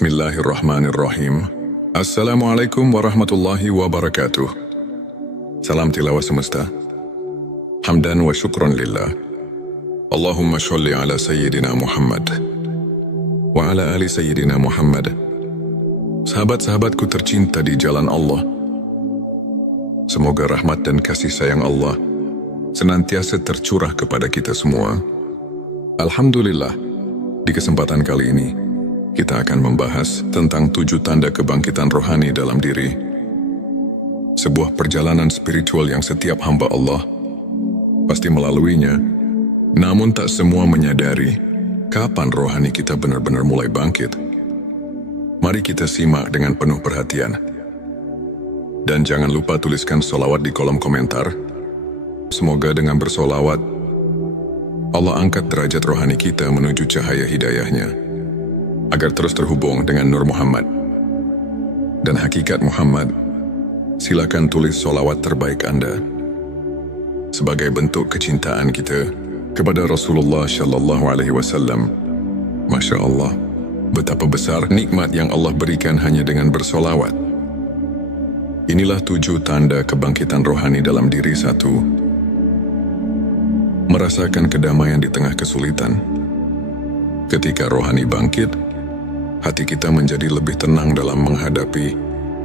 Bismillahirrahmanirrahim. Assalamualaikum warahmatullahi wabarakatuh. Salam tilawah semesta. Hamdan wa syukran lillah. Allahumma sholli ala Sayyidina Muhammad wa ala ali Sayyidina Muhammad. Sahabat-sahabatku tercinta di jalan Allah, semoga rahmat dan kasih sayang Allah senantiasa tercurah kepada kita semua. Alhamdulillah, di kesempatan kali ini kita akan membahas tentang 7 tanda kebangkitan rohani dalam diri. Sebuah perjalanan spiritual yang setiap hamba Allah pasti melaluinya, namun tak semua menyadari kapan rohani kita benar-benar mulai bangkit. Mari kita simak dengan penuh perhatian. Dan jangan lupa tuliskan sholawat di kolom komentar. Semoga dengan bersolawat, Allah angkat derajat rohani kita menuju cahaya hidayahnya, agar terus terhubung dengan Nur Muhammad dan hakikat Muhammad. Silakan tulis sholawat terbaik Anda sebagai bentuk kecintaan kita kepada Rasulullah Shallallahu Alaihi Wasallam. Masya Allah, betapa besar nikmat yang Allah berikan hanya dengan bersolawat. Inilah 7 tanda kebangkitan rohani dalam diri. 1. Merasakan kedamaian di tengah kesulitan. Ketika rohani bangkit, hati kita menjadi lebih tenang dalam menghadapi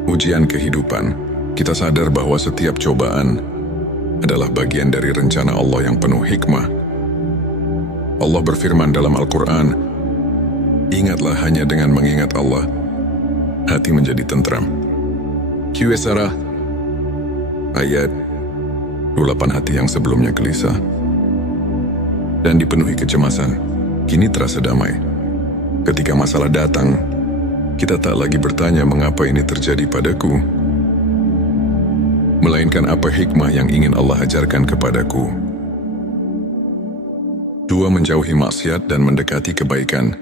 ujian kehidupan. Kita sadar bahwa setiap cobaan adalah bagian dari rencana Allah yang penuh hikmah. Allah berfirman dalam Al-Quran, "Ingatlah hanya dengan mengingat Allah, hati menjadi tentram." Qs ayat 28. Hati yang sebelumnya gelisah dan dipenuhi kecemasan, kini terasa damai. Ketika masalah datang, kita tak lagi bertanya mengapa ini terjadi padaku, melainkan apa hikmah yang ingin Allah ajarkan kepadaku. 2. Menjauhi maksiat dan mendekati kebaikan.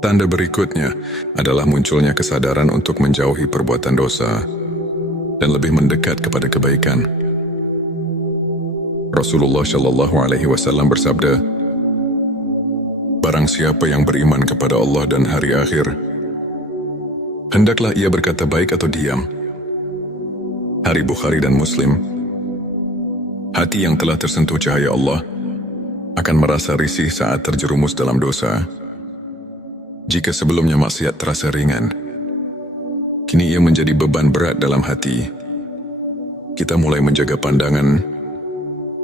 Tanda berikutnya adalah munculnya kesadaran untuk menjauhi perbuatan dosa dan lebih mendekat kepada kebaikan. Rasulullah Shallallahu Alaihi Wasallam bersabda, "Barang siapa yang beriman kepada Allah dan hari akhir, hendaklah ia berkata baik atau diam." Hari Bukhari dan Muslim. Hati yang telah tersentuh cahaya Allah akan merasa risih saat terjerumus dalam dosa. Jika sebelumnya maksiat terasa ringan, kini ia menjadi beban berat dalam hati. Kita mulai menjaga pandangan,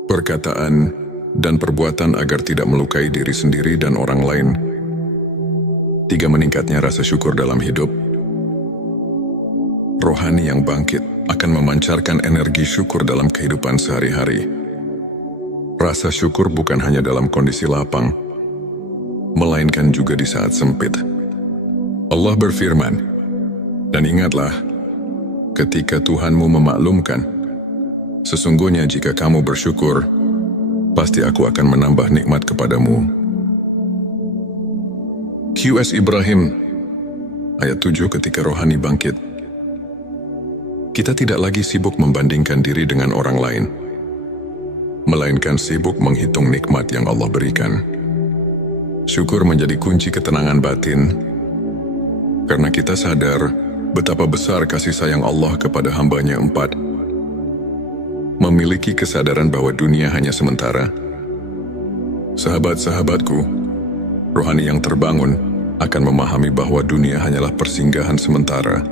perkataan, dan perbuatan agar tidak melukai diri sendiri dan orang lain. 3. Meningkatnya rasa syukur dalam hidup. Rohani yang bangkit akan memancarkan energi syukur dalam kehidupan sehari-hari. Rasa syukur bukan hanya dalam kondisi lapang, melainkan juga di saat sempit. Allah berfirman, "Dan ingatlah, ketika Tuhanmu memaklumkan, sesungguhnya jika kamu bersyukur, pasti aku akan menambah nikmat kepadamu." Qs Ibrahim ayat 7. Ketika rohani bangkit, kita tidak lagi sibuk membandingkan diri dengan orang lain, melainkan sibuk menghitung nikmat yang Allah berikan. Syukur menjadi kunci ketenangan batin, karena kita sadar betapa besar kasih sayang Allah kepada hambanya. 4. Memiliki kesadaran bahwa dunia hanya sementara. Sahabat-sahabatku, rohani yang terbangun akan memahami bahwa dunia hanyalah persinggahan sementara.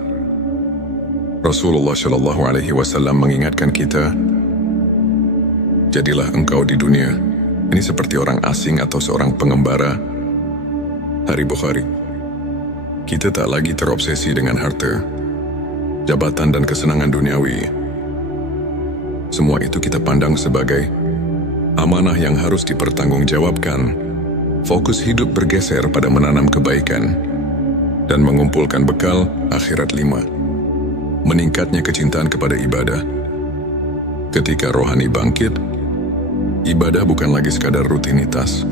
Rasulullah Shallallahu Alaihi Wasallam mengingatkan kita, "Jadilah engkau di dunia ini seperti orang asing atau seorang pengembara." Hari Bukhari. Kita tak lagi terobsesi dengan harta, jabatan, dan kesenangan duniawi. Semua itu kita pandang sebagai amanah yang harus dipertanggungjawabkan. Fokus hidup bergeser pada menanam kebaikan dan mengumpulkan bekal akhirat. 5. Meningkatnya kecintaan kepada ibadah. Ketika rohani bangkit, ibadah bukan lagi sekadar rutinitas,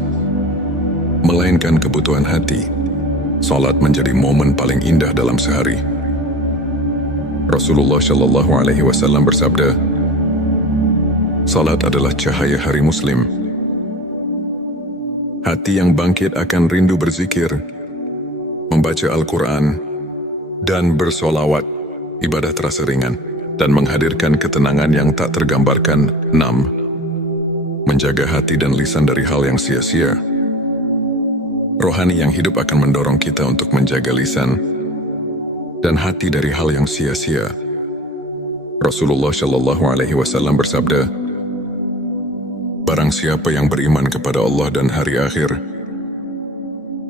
melainkan kebutuhan hati. Salat menjadi momen paling indah dalam sehari. Rasulullah Shallallahu Alaihi Wasallam bersabda, "Salat adalah cahaya hari Muslim." Hati yang bangkit akan rindu berzikir, membaca Al-Quran, dan bersolawat, ibadah terasa ringan dan menghadirkan ketenangan yang tak tergambarkan. 6. Menjaga hati dan lisan dari hal yang sia-sia. Rohani yang hidup akan mendorong kita untuk menjaga lisan dan hati dari hal yang sia-sia. Rasulullah Shallallahu Alaihi Wasallam bersabda, "Barang siapa yang beriman kepada Allah dan hari akhir,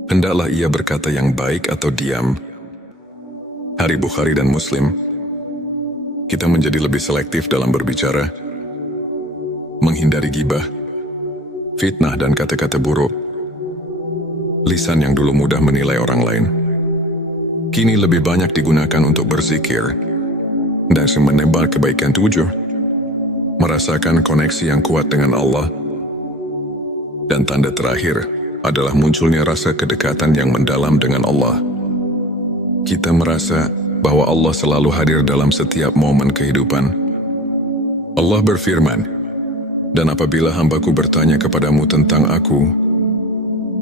hendaklah ia berkata yang baik atau diam." Hari Bukhari dan Muslim. Kita menjadi lebih selektif dalam berbicara, menghindari gibah, fitnah dan kata-kata buruk. Lisan yang dulu mudah menilai orang lain, kini lebih banyak digunakan untuk berzikir dan menebar kebaikan tujuh, merasakan koneksi yang kuat dengan Allah. Dan tanda terakhir adalah munculnya rasa kedekatan yang mendalam dengan Allah. Kita merasa bahwa Allah selalu hadir dalam setiap momen kehidupan. Allah berfirman, "Dan apabila hambaku bertanya kepadamu tentang aku,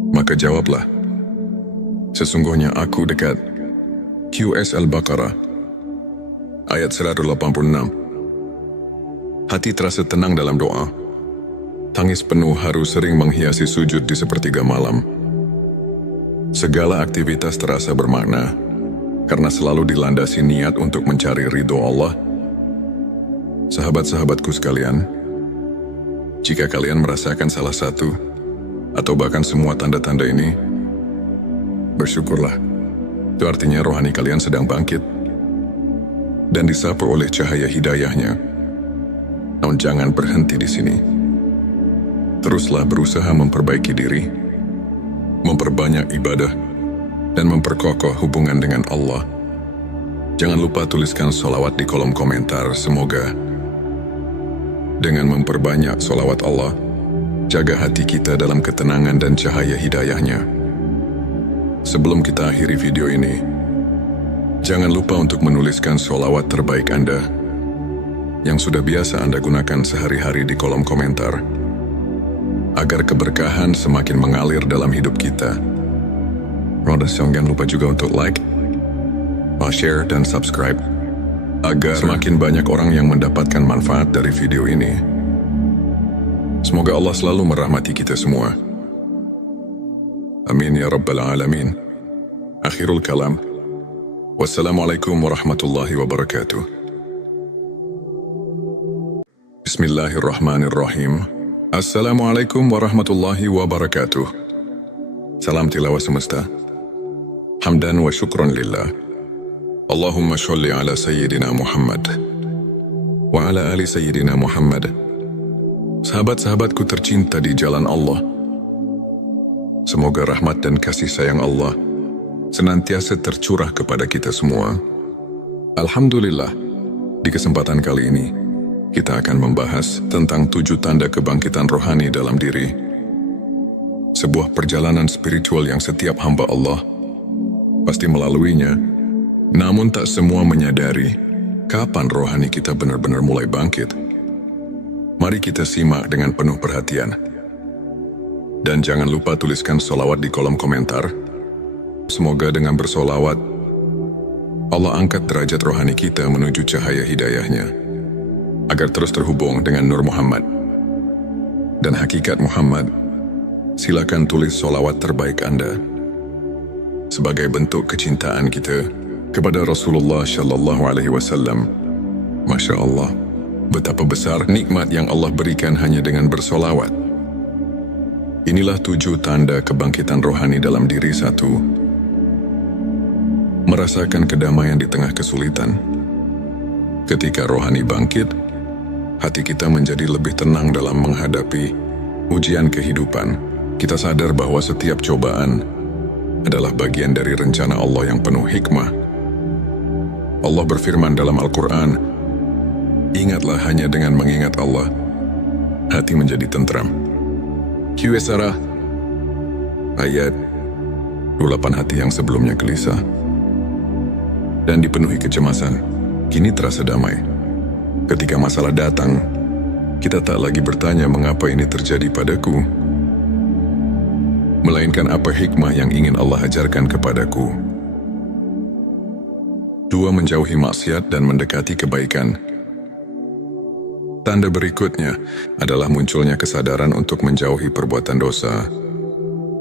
maka jawablah, sesungguhnya aku dekat." QS Al-Baqarah, ayat 186. Hati terasa tenang dalam doa. Tangis penuh haru sering menghiasi sujud di sepertiga malam. Segala aktivitas terasa bermakna, karena selalu dilandasi niat untuk mencari ridho Allah. Sahabat-sahabatku sekalian, jika kalian merasakan salah satu atau bahkan semua tanda-tanda ini, bersyukurlah. Itu artinya rohani kalian sedang bangkit dan disapu oleh cahaya hidayahnya. Namun jangan berhenti di sini. Teruslah berusaha memperbaiki diri, memperbanyak ibadah, dan memperkokoh hubungan dengan Allah. Jangan lupa tuliskan sholawat di kolom komentar. Semoga dengan memperbanyak sholawat Allah, jaga hati kita dalam ketenangan dan cahaya hidayahnya. Sebelum kita akhiri video ini, jangan lupa untuk menuliskan sholawat terbaik Anda yang sudah biasa Anda gunakan sehari-hari di kolom komentar, agar keberkahan semakin mengalir dalam hidup kita. Jangan lupa juga untuk like, share, dan subscribe, agar semakin banyak orang yang mendapatkan manfaat dari video ini. Semoga Allah selalu merahmati kita semua. Amin ya Rabbal Alamin. Akhirul kalam. Wassalamualaikum warahmatullahi wabarakatuh. Bismillahirrahmanirrahim. Assalamualaikum warahmatullahi wabarakatuh. Salam tilawah semesta. Hamdan wa syukran lillah. Allahumma sholli ala Sayyidina Muhammad wa ala ali Sayyidina Muhammad. Sahabat-sahabatku tercinta di jalan Allah, semoga rahmat dan kasih sayang Allah senantiasa tercurah kepada kita semua. Alhamdulillah, di kesempatan kali ini, kita akan membahas tentang 7 tanda kebangkitan rohani dalam diri. Sebuah perjalanan spiritual yang setiap hamba Allah pasti melaluinya, namun tak semua menyadari kapan rohani kita benar-benar mulai bangkit. Mari kita simak dengan penuh perhatian. Dan jangan lupa tuliskan sholawat di kolom komentar. Semoga dengan bersolawat, Allah angkat derajat rohani kita menuju cahaya hidayahnya, agar terus terhubung dengan Nur Muhammad dan hakikat Muhammad. Silakan tulis sholawat terbaik Anda sebagai bentuk kecintaan kita kepada Rasulullah Shallallahu Alaihi Wasallam. Masya Allah, betapa besar nikmat yang Allah berikan hanya dengan bersolawat. Inilah 7 tanda kebangkitan rohani dalam diri. 1. Merasakan kedamaian di tengah kesulitan. Ketika rohani bangkit, hati kita menjadi lebih tenang dalam menghadapi ujian kehidupan. Kita sadar bahwa setiap cobaan adalah bagian dari rencana Allah yang penuh hikmah. Allah berfirman dalam Al-Quran, "Ingatlah hanya dengan mengingat Allah, hati menjadi tentram." QS ayat 28. Hati yang sebelumnya gelisah dan dipenuhi kecemasan, kini terasa damai. Ketika masalah datang, kita tak lagi bertanya mengapa ini terjadi padaku, melainkan apa hikmah yang ingin Allah ajarkan kepadaku. 2. Menjauhi maksiat dan mendekati kebaikan. Tanda berikutnya adalah munculnya kesadaran untuk menjauhi perbuatan dosa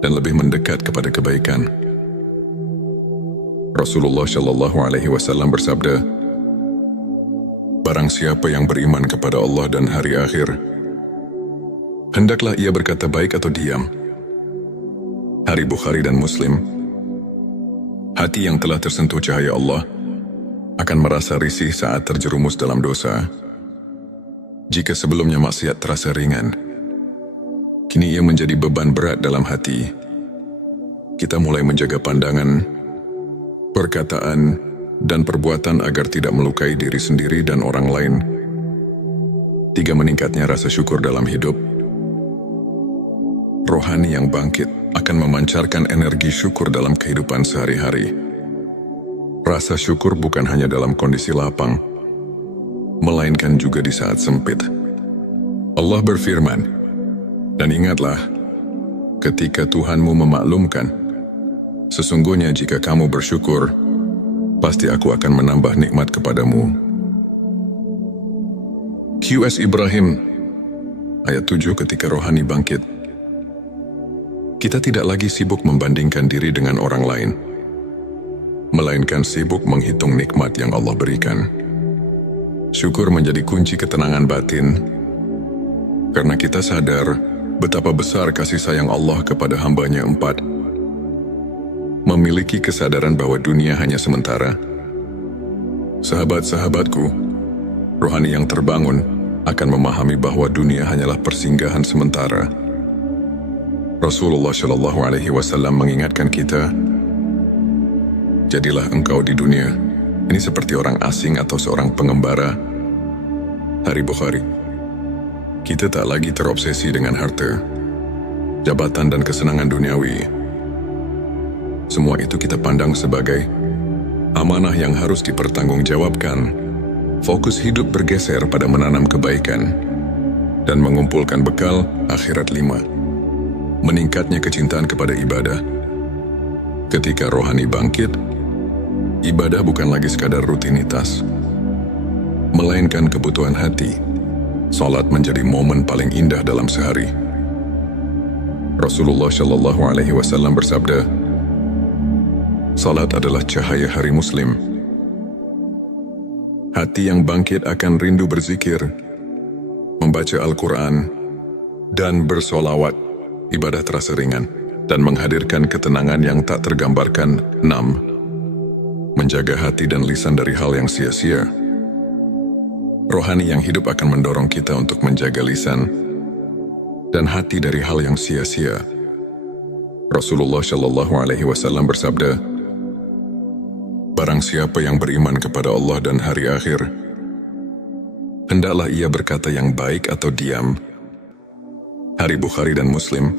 dan lebih mendekat kepada kebaikan. Rasulullah Shallallahu Alaihi Wasallam bersabda, "Barang siapa yang beriman kepada Allah dan hari akhir, hendaklah ia berkata baik atau diam." Hari Bukhari dan Muslim. Hati yang telah tersentuh cahaya Allah akan merasa risih saat terjerumus dalam dosa. Jika sebelumnya maksiat terasa ringan, kini ia menjadi beban berat dalam hati. Kita mulai menjaga pandangan, perkataan, dan perbuatan agar tidak melukai diri sendiri dan orang lain. 3. Meningkatnya rasa syukur dalam hidup. Rohani yang bangkit akan memancarkan energi syukur dalam kehidupan sehari-hari. Rasa syukur bukan hanya dalam kondisi lapang, melainkan juga di saat sempit. Allah berfirman, "Dan ingatlah, ketika Tuhanmu memaklumkan, sesungguhnya jika kamu bersyukur, pasti aku akan menambah nikmat kepadamu." QS Ibrahim, ayat 7. Ketika rohani bangkit, kita tidak lagi sibuk membandingkan diri dengan orang lain, melainkan sibuk menghitung nikmat yang Allah berikan. Syukur menjadi kunci ketenangan batin, karena kita sadar betapa besar kasih sayang Allah kepada hamba-Nya. 4. Memiliki kesadaran bahwa dunia hanya sementara. Sahabat-sahabatku, rohani yang terbangun akan memahami bahwa dunia hanyalah persinggahan sementara. Rasulullah Shallallahu Alaihi Wasallam mengingatkan kita, "Jadilah engkau di dunia ini seperti orang asing atau seorang pengembara." Hari Bukhari. Kita tak lagi terobsesi dengan harta, jabatan, dan kesenangan duniawi. Semua itu kita pandang sebagai amanah yang harus dipertanggungjawabkan. Fokus hidup bergeser pada menanam kebaikan dan mengumpulkan bekal akhirat. 5. Meningkatnya kecintaan kepada ibadah. Ketika rohani bangkit, ibadah bukan lagi sekadar rutinitas, melainkan kebutuhan hati. Salat menjadi momen paling indah dalam sehari. Rasulullah Shallallahu Alaihi Wasallam bersabda, "Salat adalah cahaya hari Muslim." Hati yang bangkit akan rindu berzikir, membaca Al-Quran, dan bersolawat. Ibadah terasa ringan dan menghadirkan ketenangan yang tak tergambarkan. 6. Menjaga hati dan lisan dari hal yang sia-sia. Rohani yang hidup akan mendorong kita untuk menjaga lisan dan hati dari hal yang sia-sia. Rasulullah Shallallahu Alaihi Wasallam bersabda, "Barang siapa yang beriman kepada Allah dan hari akhir, hendaklah ia berkata yang baik atau diam." Hari Bukhari dan Muslim.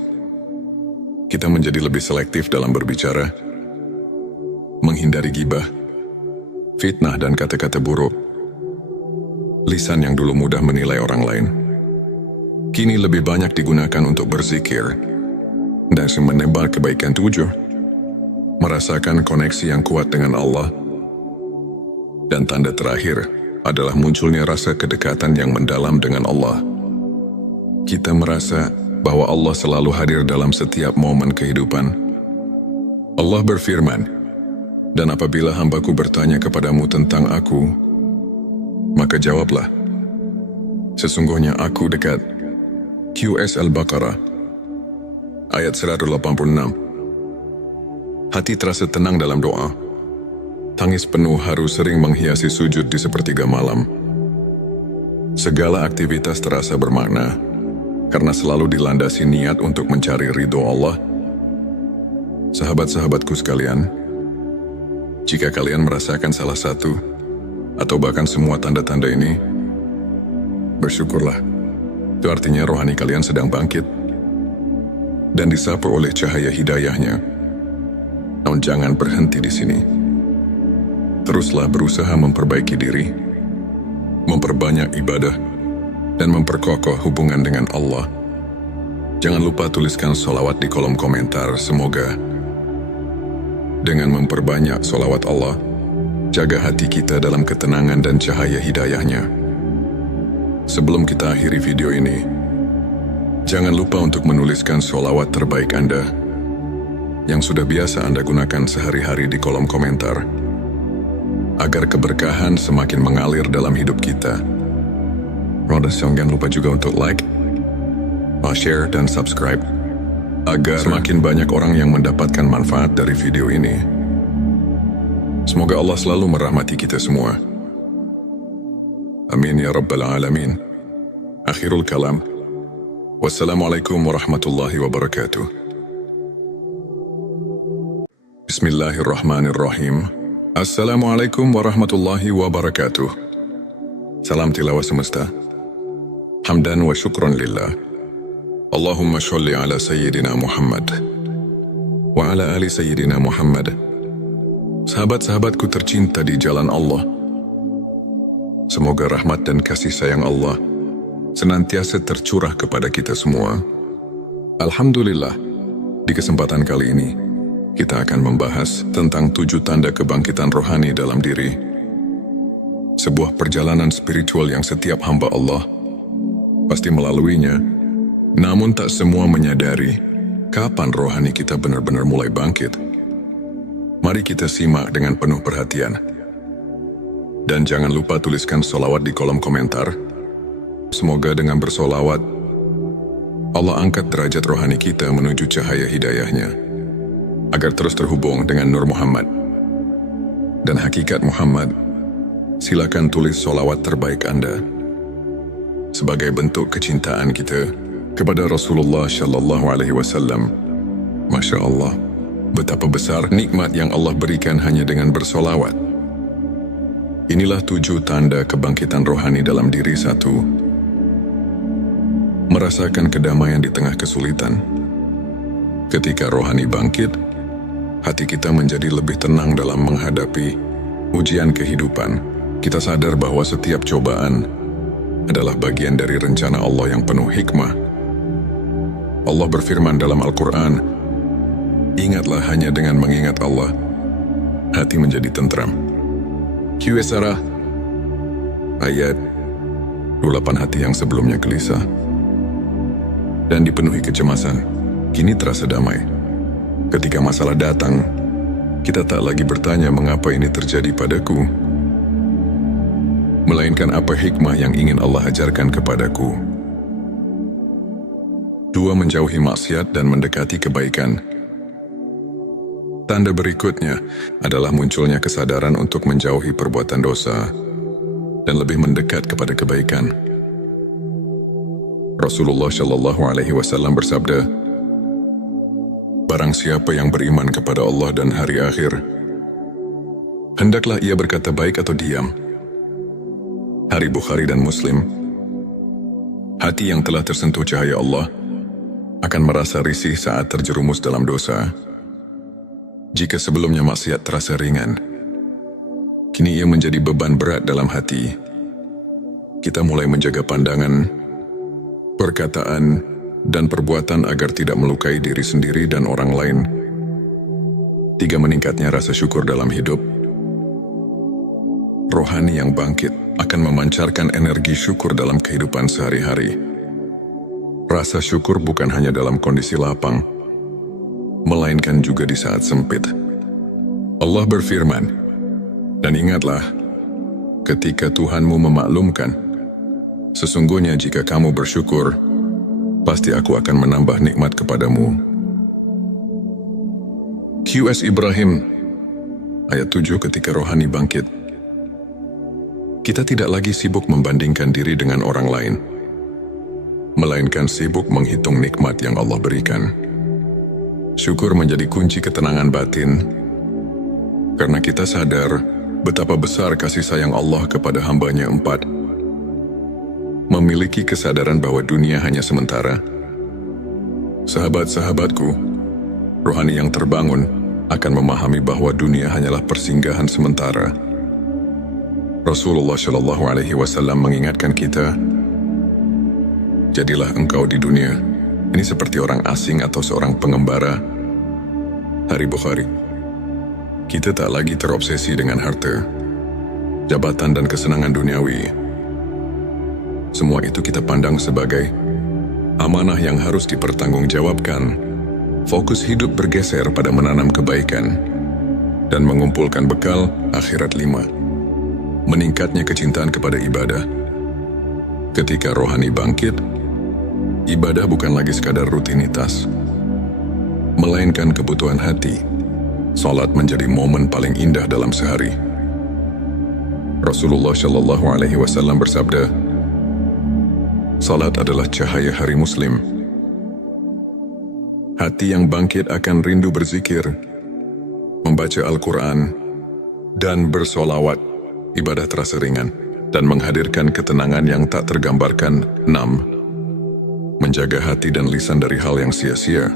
Kita menjadi lebih selektif dalam berbicara, menghindari gibah, fitnah, dan kata-kata buruk. Lisan yang dulu mudah menilai orang lain, kini lebih banyak digunakan untuk berzikir dan menebar kebaikan. 7. Merasakan koneksi yang kuat dengan Allah. Dan tanda terakhir adalah munculnya rasa kedekatan yang mendalam dengan Allah. Kita merasa bahwa Allah selalu hadir dalam setiap momen kehidupan. Allah berfirman, "Dan apabila hambaku bertanya kepadamu tentang aku, maka jawablah, sesungguhnya aku dekat." QS Al-Baqarah, ayat 186. Hati terasa tenang dalam doa. Tangis penuh haru sering menghiasi sujud di sepertiga malam. Segala aktivitas terasa bermakna, karena selalu dilandasi niat untuk mencari ridho Allah. Sahabat-sahabatku sekalian, jika kalian merasakan salah satu atau bahkan semua tanda-tanda ini, bersyukurlah. Itu artinya rohani kalian sedang bangkit dan disapu oleh cahaya hidayahnya. Namun jangan berhenti di sini. Teruslah berusaha memperbaiki diri, memperbanyak ibadah, dan memperkokoh hubungan dengan Allah. Jangan lupa tuliskan sholawat di kolom komentar. Semoga dengan memperbanyak sholawat Allah, jaga hati kita dalam ketenangan dan cahaya hidayahnya. Sebelum kita akhiri video ini, jangan lupa untuk menuliskan sholawat terbaik Anda yang sudah biasa Anda gunakan sehari-hari di kolom komentar, agar keberkahan semakin mengalir dalam hidup kita. Jangan lupa juga untuk like, share, dan subscribe, agar semakin banyak orang yang mendapatkan manfaat dari video ini. Semoga Allah selalu merahmati kita semua. Amin ya Rabbal Alamin. Akhirul kalam. Wassalamualaikum warahmatullahi wabarakatuh. Bismillahirrahmanirrahim. Assalamualaikum warahmatullahi wabarakatuh. Salam tilawah semesta. Hamdan wa syukran lillah. Allahumma sholli ala Sayyidina Muhammad wa ala ali Sayyidina Muhammad. Sahabat-sahabatku tercinta di jalan Allah, semoga rahmat dan kasih sayang Allah senantiasa tercurah kepada kita semua. Alhamdulillah, di kesempatan kali ini, kita akan membahas tentang 7 tanda kebangkitan rohani dalam diri. Sebuah perjalanan spiritual yang setiap hamba Allah pasti melaluinya, namun tak semua menyadari kapan rohani kita benar-benar mulai bangkit. Mari kita simak dengan penuh perhatian. Dan jangan lupa tuliskan sholawat di kolom komentar. Semoga dengan bersolawat, Allah angkat derajat rohani kita menuju cahaya hidayahnya, agar terus terhubung dengan Nur Muhammad dan hakikat Muhammad. Silakan tulis sholawat terbaik Anda sebagai bentuk kecintaan kita kepada Rasulullah Shallallahu Alaihi Wasallam. Masya Allah, betapa besar nikmat yang Allah berikan hanya dengan bersolawat. Inilah 7 tanda kebangkitan rohani dalam diri. 1. Merasakan kedamaian di tengah kesulitan. Ketika rohani bangkit, hati kita menjadi lebih tenang dalam menghadapi ujian kehidupan. Kita sadar bahwa setiap cobaan adalah bagian dari rencana Allah yang penuh hikmah. Allah berfirman dalam Al-Quran, ingatlah hanya dengan mengingat Allah, hati menjadi tentram. Qs ayat 28. Hati yang sebelumnya gelisah dan dipenuhi kecemasan, kini terasa damai. Ketika masalah datang, kita tak lagi bertanya mengapa ini terjadi padaku, melainkan apa hikmah yang ingin Allah ajarkan kepadaku. 2. Menjauhi maksiat dan mendekati kebaikan. Tanda berikutnya adalah munculnya kesadaran untuk menjauhi perbuatan dosa dan lebih mendekat kepada kebaikan. Rasulullah Shallallahu Alaihi Wasallam bersabda, barang siapa yang beriman kepada Allah dan hari akhir, hendaklah ia berkata baik atau diam. Hari Bukhari dan Muslim. Hati yang telah tersentuh cahaya Allah akan merasa risih saat terjerumus dalam dosa. Jika sebelumnya maksiat terasa ringan, kini ia menjadi beban berat dalam hati. Kita mulai menjaga pandangan, perkataan, dan perbuatan agar tidak melukai diri sendiri dan orang lain. 3. Meningkatnya rasa syukur dalam hidup. Rohani yang bangkit akan memancarkan energi syukur dalam kehidupan sehari-hari. Rasa syukur bukan hanya dalam kondisi lapang, melainkan juga di saat sempit. Allah berfirman, dan ingatlah, ketika Tuhanmu memaklumkan, sesungguhnya jika kamu bersyukur, pasti aku akan menambah nikmat kepadamu. Qs Ibrahim, ayat 7. Ketika rohani bangkit, kita tidak lagi sibuk membandingkan diri dengan orang lain, melainkan sibuk menghitung nikmat yang Allah berikan. Syukur menjadi kunci ketenangan batin, karena kita sadar betapa besar kasih sayang Allah kepada hambanya. 4. Memiliki kesadaran bahwa dunia hanya sementara. Sahabat-sahabatku, rohani yang terbangun akan memahami bahwa dunia hanyalah persinggahan sementara. Rasulullah Shallallahu Alaihi Wasallam mengingatkan kita, jadilah engkau di dunia ini seperti orang asing atau seorang pengembara. Hari Bukhari. Kita tak lagi terobsesi dengan harta, jabatan dan kesenangan duniawi. Semua itu kita pandang sebagai amanah yang harus dipertanggungjawabkan. Fokus hidup bergeser pada menanam kebaikan dan mengumpulkan bekal akhirat 5. Meningkatnya kecintaan kepada ibadah. Ketika rohani bangkit, ibadah bukan lagi sekadar rutinitas, melainkan kebutuhan hati. Salat menjadi momen paling indah dalam sehari. Rasulullah Shallallahu Alaihi Wasallam bersabda, salat adalah cahaya hari Muslim. Hati yang bangkit akan rindu berzikir, membaca Al-Quran, dan bersolawat. Ibadah terasa ringan dan menghadirkan ketenangan yang tak tergambarkan. 6. Menjaga hati dan lisan dari hal yang sia-sia.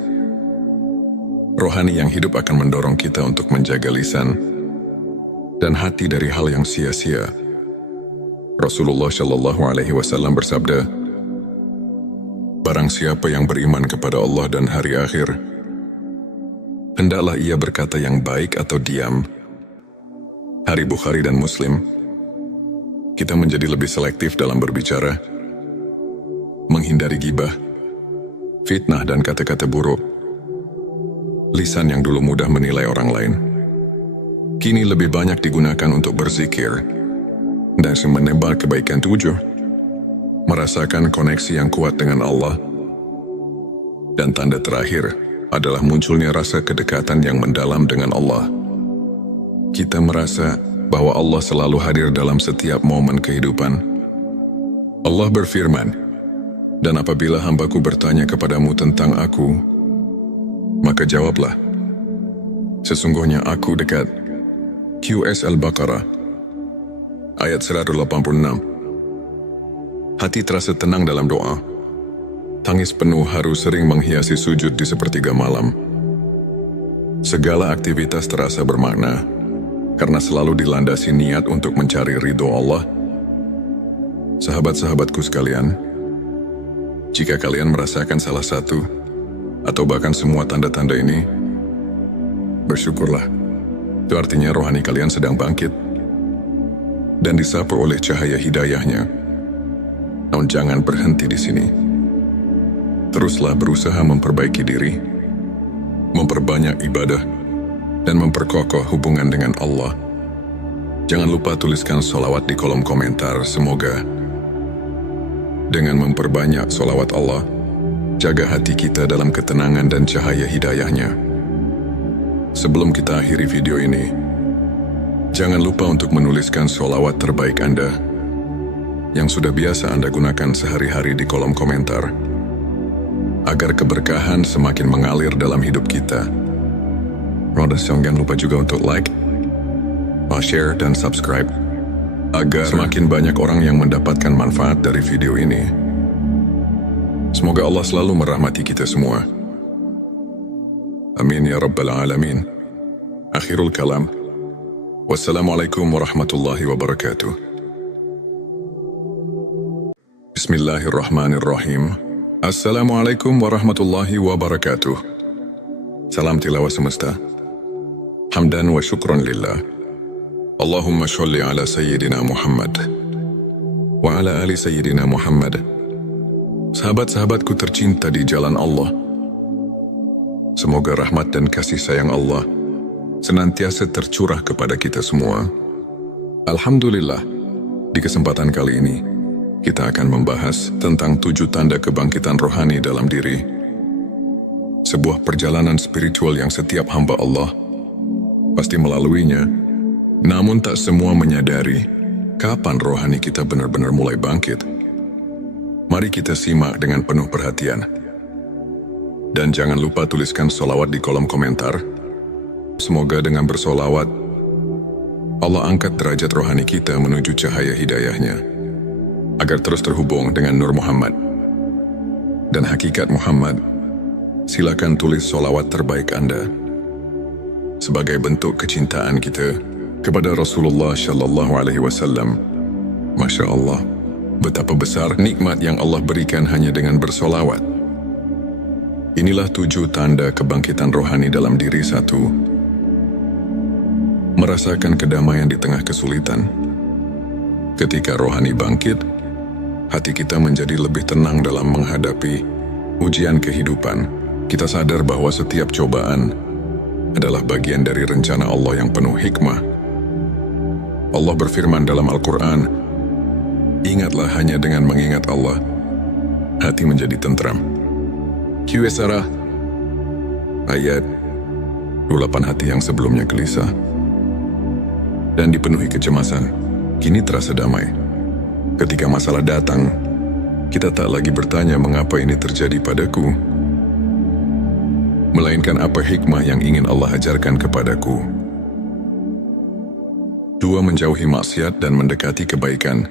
Rohani yang hidup akan mendorong kita untuk menjaga lisan dan hati dari hal yang sia-sia. Rasulullah Shallallahu Alaihi Wasallam bersabda, barang siapa yang beriman kepada Allah dan hari akhir, hendaklah ia berkata yang baik atau diam. Hari Bukhari dan Muslim. Kita menjadi lebih selektif dalam berbicara, menghindari gibah, fitnah dan kata-kata buruk. Lisan yang dulu mudah menilai orang lain, kini lebih banyak digunakan untuk berzikir dan menebar kebaikan. 7. Merasakan koneksi yang kuat dengan Allah. Dan tanda terakhir adalah munculnya rasa kedekatan yang mendalam dengan Allah. Kita merasa bahwa Allah selalu hadir dalam setiap momen kehidupan. Allah berfirman, dan apabila hambaku bertanya kepadamu tentang aku, maka jawablah, sesungguhnya aku dekat. QS Al-Baqarah ayat 186. Hati terasa tenang dalam doa. Tangis penuh haru sering menghiasi sujud di sepertiga malam. Segala aktivitas terasa bermakna karena selalu dilandasi niat untuk mencari ridho Allah. Sahabat-sahabatku sekalian, jika kalian merasakan salah satu atau bahkan semua tanda-tanda ini, bersyukurlah. Itu artinya rohani kalian sedang bangkit dan disapu oleh cahaya hidayahnya. Namun jangan berhenti di sini. Teruslah berusaha memperbaiki diri, memperbanyak ibadah, dan memperkokoh hubungan dengan Allah. Jangan lupa tuliskan sholawat di kolom komentar. Semoga dengan memperbanyak sholawat Allah, jaga hati kita dalam ketenangan dan cahaya hidayahnya. Sebelum kita akhiri video ini, jangan lupa untuk menuliskan sholawat terbaik Anda yang sudah biasa Anda gunakan sehari-hari di kolom komentar, agar keberkahan semakin mengalir dalam hidup kita. Jangan lupa juga untuk like, share, dan subscribe, agar semakin banyak orang yang mendapatkan manfaat dari video ini. Semoga Allah selalu merahmati kita semua. Amin ya Rabbal Alamin. Akhirul kalam. Wassalamualaikum warahmatullahi wabarakatuh. Bismillahirrahmanirrahim. Assalamualaikum warahmatullahi wabarakatuh. Salam tilawah semesta. Hamdan wa syukran lillah. Allahumma sholli ala Sayyidina Muhammad wa ala ali Sayyidina Muhammad. Sahabat-sahabatku tercinta di jalan Allah, semoga rahmat dan kasih sayang Allah senantiasa tercurah kepada kita semua. Alhamdulillah, di kesempatan kali ini, kita akan membahas tentang 7 tanda kebangkitan rohani dalam diri. Sebuah perjalanan spiritual yang setiap hamba Allah pasti melaluinya, namun tak semua menyadari kapan rohani kita benar-benar mulai bangkit. Mari kita simak dengan penuh perhatian. Dan jangan lupa tuliskan sholawat di kolom komentar. Semoga dengan bersolawat, Allah angkat derajat rohani kita menuju cahaya hidayahnya, agar terus terhubung dengan Nur Muhammad dan hakikat Muhammad. Silakan tulis sholawat terbaik Anda sebagai bentuk kecintaan kita kepada Rasulullah Shallallahu Alaihi Wasallam. Masya Allah, betapa besar nikmat yang Allah berikan hanya dengan bersolawat. Inilah 7 tanda kebangkitan rohani dalam diri. 1. Merasakan kedamaian di tengah kesulitan. Ketika rohani bangkit, hati kita menjadi lebih tenang dalam menghadapi ujian kehidupan. Kita sadar bahwa setiap cobaan adalah bagian dari rencana Allah yang penuh hikmah. Allah berfirman dalam Al-Quran, "Ingatlah hanya dengan mengingat Allah, hati menjadi tentram." Qs ayat 28. Hati yang sebelumnya gelisah dan dipenuhi kecemasan, kini terasa damai. Ketika masalah datang, kita tak lagi bertanya mengapa ini terjadi padaku, melainkan apa hikmah yang ingin Allah ajarkan kepadaku. 2. Menjauhi maksiat dan mendekati kebaikan.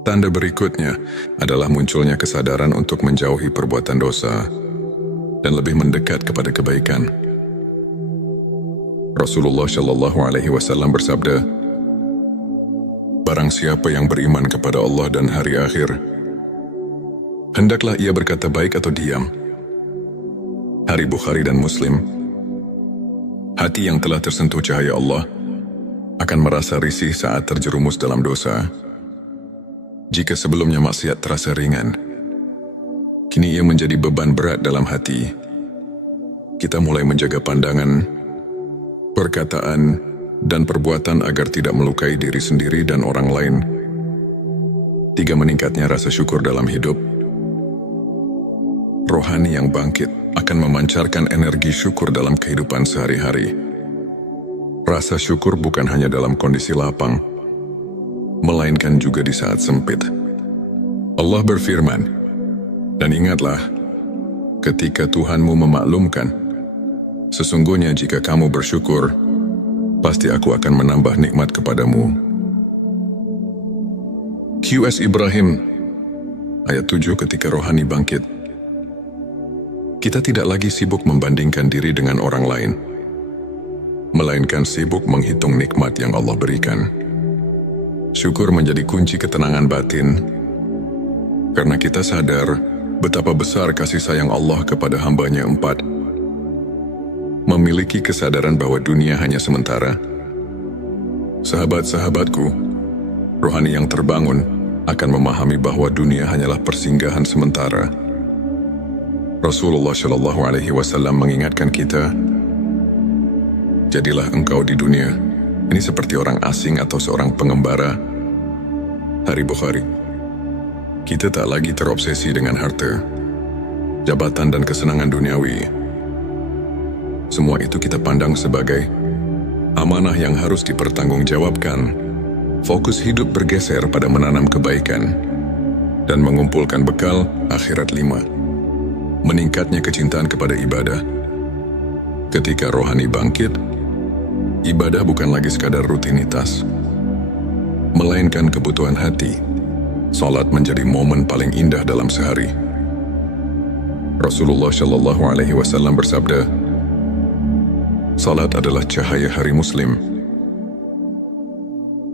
Tanda berikutnya adalah munculnya kesadaran untuk menjauhi perbuatan dosa dan lebih mendekat kepada kebaikan. Rasulullah Shallallahu Alaihi Wasallam bersabda, "Barang siapa yang beriman kepada Allah dan hari akhir, hendaklah ia berkata baik atau diam." Hari Bukhari dan Muslim. Hati yang telah tersentuh cahaya Allah akan merasa risih saat terjerumus dalam dosa. Jika sebelumnya maksiat terasa ringan, kini ia menjadi beban berat dalam hati. Kita mulai menjaga pandangan, perkataan, dan perbuatan agar tidak melukai diri sendiri dan orang lain. 3. Meningkatnya rasa syukur dalam hidup. Rohani yang bangkit akan memancarkan energi syukur dalam kehidupan sehari-hari. Rasa syukur bukan hanya dalam kondisi lapang, melainkan juga di saat sempit. Allah berfirman, "Dan ingatlah, ketika Tuhanmu memaklumkan, sesungguhnya jika kamu bersyukur, pasti aku akan menambah nikmat kepadamu." Qs Ibrahim, ayat 7. Ketika rohani bangkit, kita tidak lagi sibuk membandingkan diri dengan orang lain, melainkan sibuk menghitung nikmat yang Allah berikan. Syukur menjadi kunci ketenangan batin, karena kita sadar betapa besar kasih sayang Allah kepada hamba-Nya. 4. Memiliki kesadaran bahwa dunia hanya sementara. Sahabat-sahabatku, rohani yang terbangun akan memahami bahwa dunia hanyalah persinggahan sementara. Rasulullah Shallallahu Alaihi Wasallam mengingatkan kita, "Jadilah engkau di dunia ini seperti orang asing atau seorang pengembara." Hari Bukhari. Kita tak lagi terobsesi dengan harta, jabatan, dan kesenangan duniawi. Semua itu kita pandang sebagai amanah yang harus dipertanggungjawabkan. Fokus hidup bergeser pada menanam kebaikan dan mengumpulkan bekal akhirat. 5. Meningkatnya kecintaan kepada ibadah. Ketika rohani bangkit, ibadah bukan lagi sekadar rutinitas, melainkan kebutuhan hati. Salat menjadi momen paling indah dalam sehari. Rasulullah Shallallahu Alaihi Wasallam bersabda, "Salat adalah cahaya hari Muslim."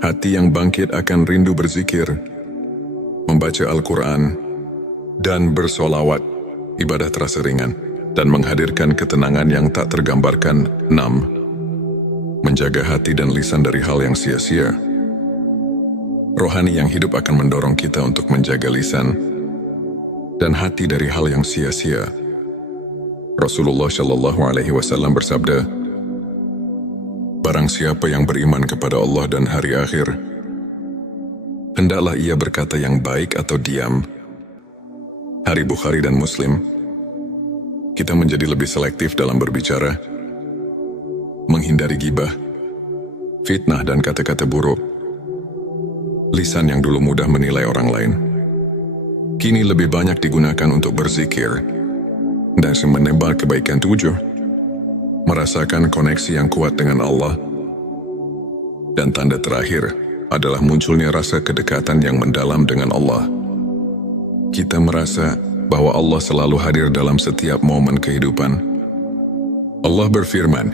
Hati yang bangkit akan rindu berzikir, membaca Al-Quran, dan bersolawat. Ibadah terasa ringan dan menghadirkan ketenangan yang tak tergambarkan. 6. Menjaga hati dan lisan dari hal yang sia-sia. Rohani yang hidup akan mendorong kita untuk menjaga lisan dan hati dari hal yang sia-sia. Rasulullah Shallallahu Alaihi Wasallam bersabda, "Barang siapa yang beriman kepada Allah dan hari akhir, hendaklah ia berkata yang baik atau diam." Hari Bukhari dan Muslim. Kita menjadi lebih selektif dalam berbicara, menghindari gibah, fitnah, dan kata-kata buruk. Lisan yang dulu mudah menilai orang lain, kini lebih banyak digunakan untuk berzikir dan menebar kebaikan. 7. Merasakan koneksi yang kuat dengan Allah. Dan tanda terakhir adalah munculnya rasa kedekatan yang mendalam dengan Allah. Kita merasa bahwa Allah selalu hadir dalam setiap momen kehidupan. Allah berfirman,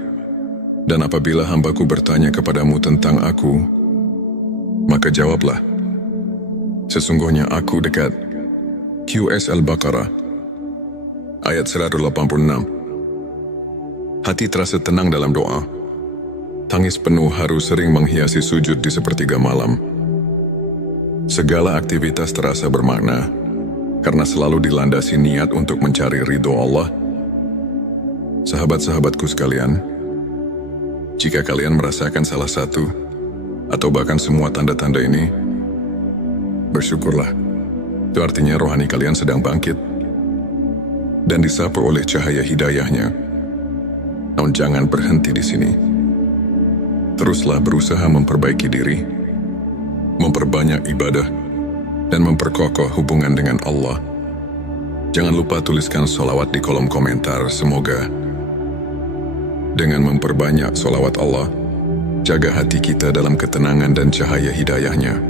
"Dan apabila hambaku bertanya kepadamu tentang aku, maka jawablah, sesungguhnya aku dekat." Qs Al-Baqarah, ayat 186. Hati terasa tenang dalam doa. Tangis penuh haru sering menghiasi sujud di sepertiga malam. Segala aktivitas terasa bermakna, karena selalu dilandasi niat untuk mencari ridho Allah. Sahabat-sahabatku sekalian, jika kalian merasakan salah satu, atau bahkan semua tanda-tanda ini, bersyukurlah. Itu artinya rohani kalian sedang bangkit, dan disapu oleh cahaya hidayahnya. Namun jangan berhenti di sini. Teruslah berusaha memperbaiki diri, memperbanyak ibadah, dan memperkokoh hubungan dengan Allah. Jangan lupa tuliskan sholawat di kolom komentar. Semoga dengan memperbanyak sholawat Allah, jaga hati kita dalam ketenangan dan cahaya hidayahnya.